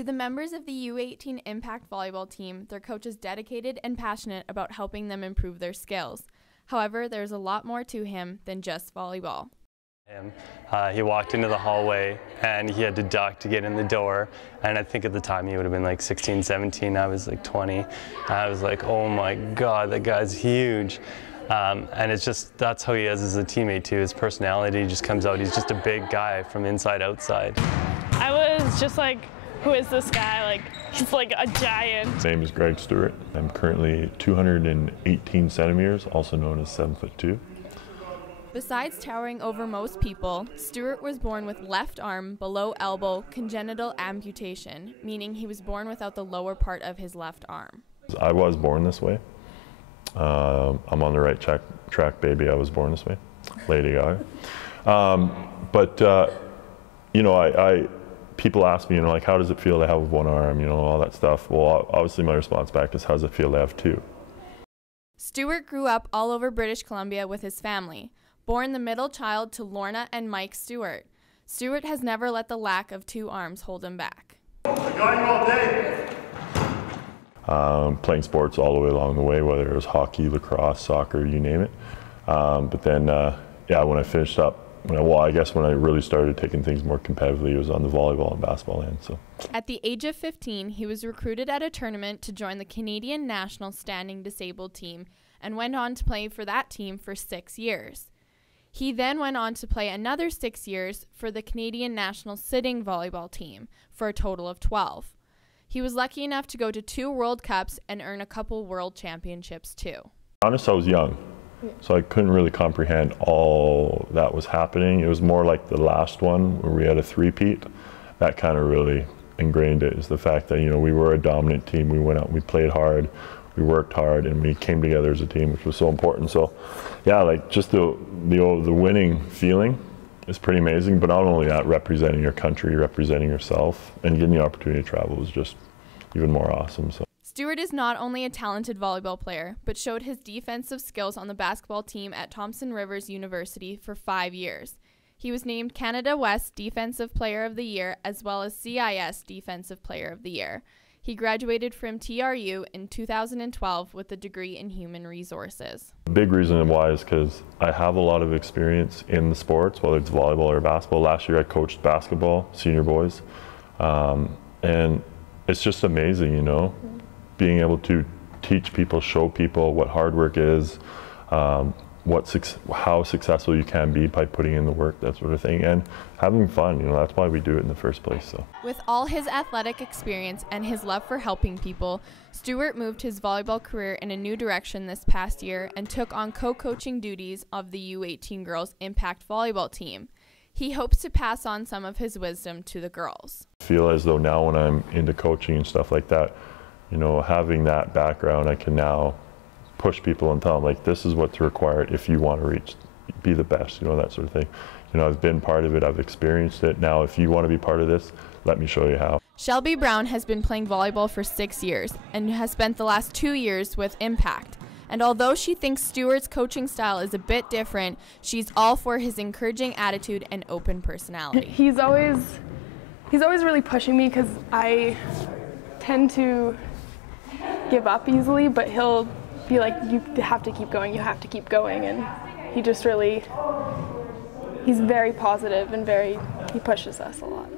To the members of the U18 Impact volleyball team, their coach is dedicated and passionate about helping them improve their skills. However, there's a lot more to him than just volleyball. He walked into the hallway and he had to duck to get in the door, and I think at the time he would have been like 16, 17, I was like 20. I was like, oh my God, that guy's huge. And it's just, that's how he is as a teammate too. His personality just comes out. He's just a big guy from inside outside. I was just like, who is this guy? Like, he's like a giant. His name is Stewart. I'm currently 218 centimeters, also known as 7'2". Besides towering over most people, Stewart was born with left arm below elbow congenital amputation, meaning he was born without the lower part of his left arm. I was born this way. I'm on the right track, baby. I was born this way. Lady Gaga. You know, people ask me, you know, like, how does it feel to have one arm, you know, all that stuff. Well, obviously my response back is, how does it feel to have two? Stewart grew up all over British Columbia with his family. Born the middle child to Lorna and Mike Stewart, Stewart has never let the lack of two arms hold him back. I got you all day. Playing sports all the way along the way, whether it was hockey, lacrosse, soccer, you name it. But then, yeah, when I finished up, well, I guess when I really started taking things more competitively, it was on the volleyball and basketball end. So, at the age of 15, he was recruited at a tournament to join the Canadian national standing disabled team and went on to play for that team for 6 years. He then went on to play another 6 years for the Canadian national sitting volleyball team for a total of 12. He was lucky enough to go to 2 World Cups and earn a couple World Championships too. Honest, I was young. So I couldn't really comprehend all that was happening. It was more like the last one where we had a three-peat. That kind of really ingrained it, is the fact that, you know, we were a dominant team. We went out, we played hard, we worked hard, and we came together as a team, which was so important. So yeah, like just the winning feeling is pretty amazing, but not only that, representing your country, representing yourself, and getting the opportunity to travel was just even more awesome. So. Stewart is not only a talented volleyball player, but showed his defensive skills on the basketball team at Thompson Rivers University for 5 years. He was named Canada West Defensive Player of the Year as well as CIS Defensive Player of the Year. He graduated from TRU in 2012 with a degree in Human Resources. The big reason why is because I have a lot of experience in the sports, whether it's volleyball or basketball. Last year I coached basketball, senior boys, and it's just amazing, you know, being able to teach people, show people what hard work is, how successful you can be by putting in the work, that sort of thing, and having fun. You know, that's why we do it in the first place. So. With all his athletic experience and his love for helping people, Stewart moved his volleyball career in a new direction this past year and took on co-coaching duties of the U18 girls Impact volleyball team. He hopes to pass on some of his wisdom to the girls. I feel as though now when I'm into coaching and stuff like that, you know, having that background, I can now push people and tell them, like, this is what's required if you want to be the best, you know, that sort of thing. You know, I've been part of it, I've experienced it. Now, if you want to be part of this, let me show you how. Shelby Brown has been playing volleyball for 6 years and has spent the last 2 years with Impact. And although she thinks Stewart's coaching style is a bit different, she's all for his encouraging attitude and open personality. He's always really pushing me because I tend to give up easily, but he'll be like, you have to keep going, you have to keep going, and he just really, he's very positive and he pushes us a lot.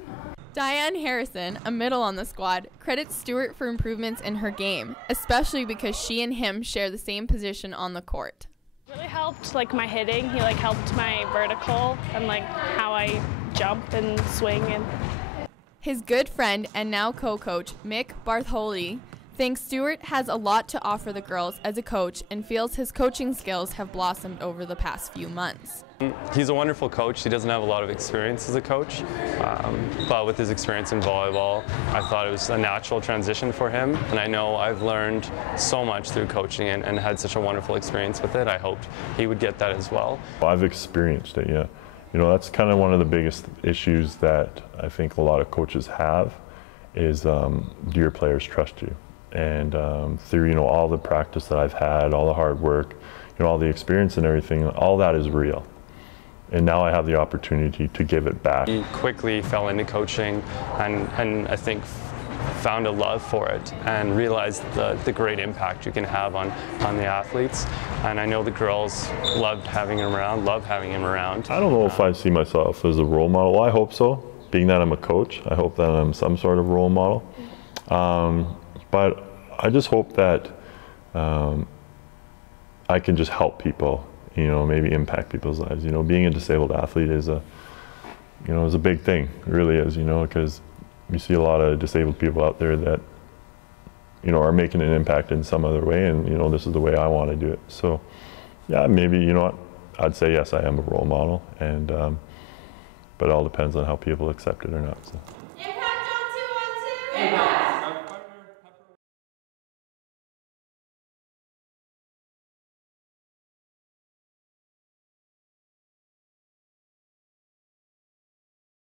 Diane Harrison, a middle on the squad, credits Stewart for improvements in her game, especially because she and him share the same position on the court. It really helped, like, my hitting. He, like, helped my vertical and, like, how I jump and swing. And his good friend and now co-coach, Mick Bartholdi, thinks Stewart has a lot to offer the girls as a coach and feels his coaching skills have blossomed over the past few months. He's a wonderful coach. He doesn't have a lot of experience as a coach, but with his experience in volleyball, I thought it was a natural transition for him, and I know I've learned so much through coaching and had such a wonderful experience with it. I hoped he would get that as well. I've experienced it, yeah. You know, that's kind of one of the biggest issues that I think a lot of coaches have is, do your players trust you? And through, you know, all the practice that I've had, all the hard work, you know, all the experience and everything, all that is real. And now I have the opportunity to give it back. He quickly fell into coaching, and I think found a love for it and realized the great impact you can have on the athletes. And I know the girls loved having him around, love having him around. I don't know if I see myself as a role model. Well, I hope so. Being that I'm a coach, I hope that I'm some sort of role model. But I just hope that I can just help people, you know, maybe impact people's lives. You know, being a disabled athlete is a big thing, it really is, you know, because you see a lot of disabled people out there that, you know, are making an impact in some other way, and, you know, this is the way I want to do it. So, yeah, maybe, you know what, I'd say yes, I am a role model, and but it all depends on how people accept it or not. So.